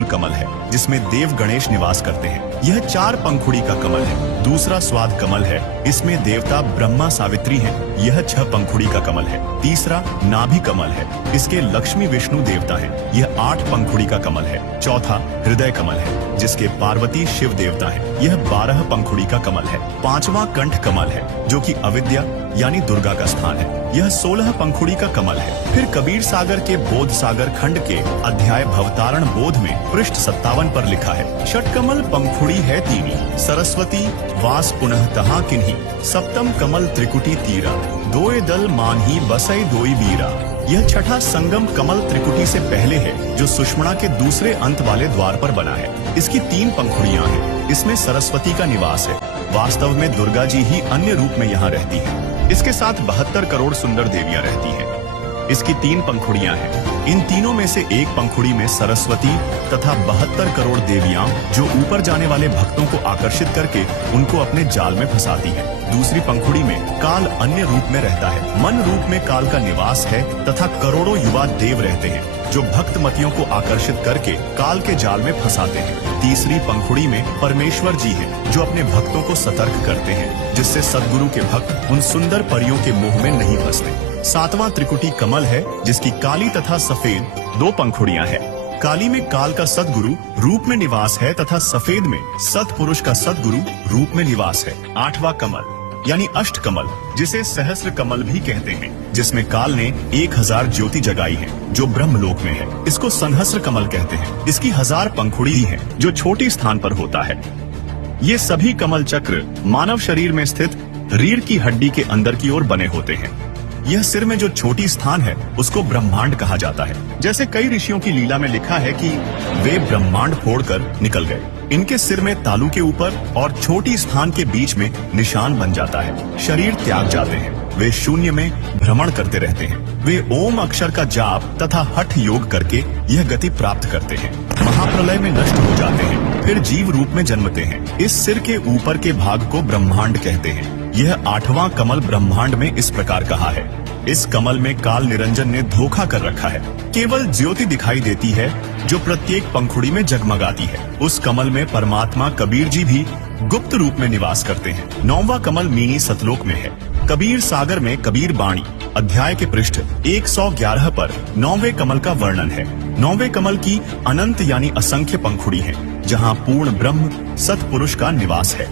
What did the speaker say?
कमल है जिसमें देव गणेश निवास करते हैं। यह 4 पंखुड़ी का कमल है। दूसरा स्वाद कमल है, इसमें देवता ब्रह्मा सावित्री हैं। यह 6 पंखुड़ी का कमल है। तीसरा नाभि कमल है, इसके लक्ष्मी विष्णु देवता हैं। यह 8 पंखुड़ी का कमल है। चौथा हृदय कमल है जिसके पार्वती शिव देवता हैं। यह 12 पंखुड़ी का कमल है। 5वां कंठ कमल है जो कि अविद्या यानी दुर्गा का स्थान है। यह 16 पंखुड़ी का कमल है। फिर कबीर सागर के बोध सागर खंड के अध्याय भवतारण बोध में पृष्ठ 57 पर लिखा है, षटकमल पंखुड़ी है तीनी, सरस्वती वास पुनः तहा किन्ही, सप्तम कमल त्रिकुटी तीरा, दोए दल मानही बसई दोई बीरा। यह छठा संगम कमल त्रिकुटी से पहले है जो सुषमणा के दूसरे अंत वाले द्वार पर बना है। इसकी 3 पंखुड़ियां हैं। इसमें सरस्वती का निवास है। वास्तव में दुर्गा जी ही अन्य रूप में यहाँ रहती है। इसके साथ 72 करोड़ सुंदर देवियां रहती हैं। इसकी 3 पंखुड़ियां हैं। इन तीनों में से एक पंखुड़ी में सरस्वती तथा 72 करोड़ देवियां जो ऊपर जाने वाले भक्तों को आकर्षित करके उनको अपने जाल में फंसाती हैं। दूसरी पंखुड़ी में काल अन्य रूप में रहता है। मन रूप में काल का निवास है तथा करोड़ों युवा देव रहते हैं जो भक्त मतियों को आकर्षित करके काल के जाल में फंसाते हैं। तीसरी पंखुड़ी में परमेश्वर जी हैं जो अपने भक्तों को सतर्क करते हैं जिससे सद्गुरु के भक्त उन सुंदर परियों के मोह में नहीं फंसते। 7वां त्रिकुटी कमल है जिसकी काली तथा सफेद 2 पंखुड़ियां हैं। काली में काल का सद्गुरु रूप में निवास है तथा सफेद में सत्पुरुष का सद्गुरु रूप में निवास है। 8वां कमल यानी अष्ट कमल जिसे सहस्र कमल भी कहते हैं, जिसमें काल ने 1000 ज्योति जगाई है जो ब्रह्मलोक में है। इसको संहस्र कमल कहते हैं। इसकी 1000 पंखुड़ी है जो छोटी स्थान पर होता है। ये सभी कमल चक्र मानव शरीर में स्थित रीढ़ की हड्डी के अंदर की ओर बने होते हैं। यह सिर में जो छोटी स्थान है उसको ब्रह्मांड कहा जाता है। जैसे कई ऋषियों की लीला में लिखा है कि वे ब्रह्मांड फोड़कर निकल गए। इनके सिर में तालू के ऊपर और छोटी स्थान के बीच में निशान बन जाता है। शरीर त्याग जाते हैं। वे शून्य में भ्रमण करते रहते हैं। वे ओम अक्षर का जाप तथा हठ योग करके यह गति प्राप्त करते हैं। महाप्रलय में नष्ट हो जाते हैं, फिर जीव रूप में जन्मते हैं। इस सिर के ऊपर के भाग को ब्रह्मांड कहते हैं। यह 8वां कमल ब्रह्मांड में इस प्रकार कहा है, इस कमल में काल निरंजन ने धोखा कर रखा है। केवल ज्योति दिखाई देती है जो प्रत्येक पंखुड़ी में जगमगाती है। उस कमल में परमात्मा कबीर जी भी गुप्त रूप में निवास करते हैं। 9वां कमल मीनी सतलोक में है। कबीर सागर में कबीर बाणी अध्याय के पृष्ठ 111 पर 9वें कमल का वर्णन है। 9वें कमल की अनंत यानी असंख्य पंखुड़ी है जहाँ पूर्ण ब्रह्म सत्पुरुष का निवास है।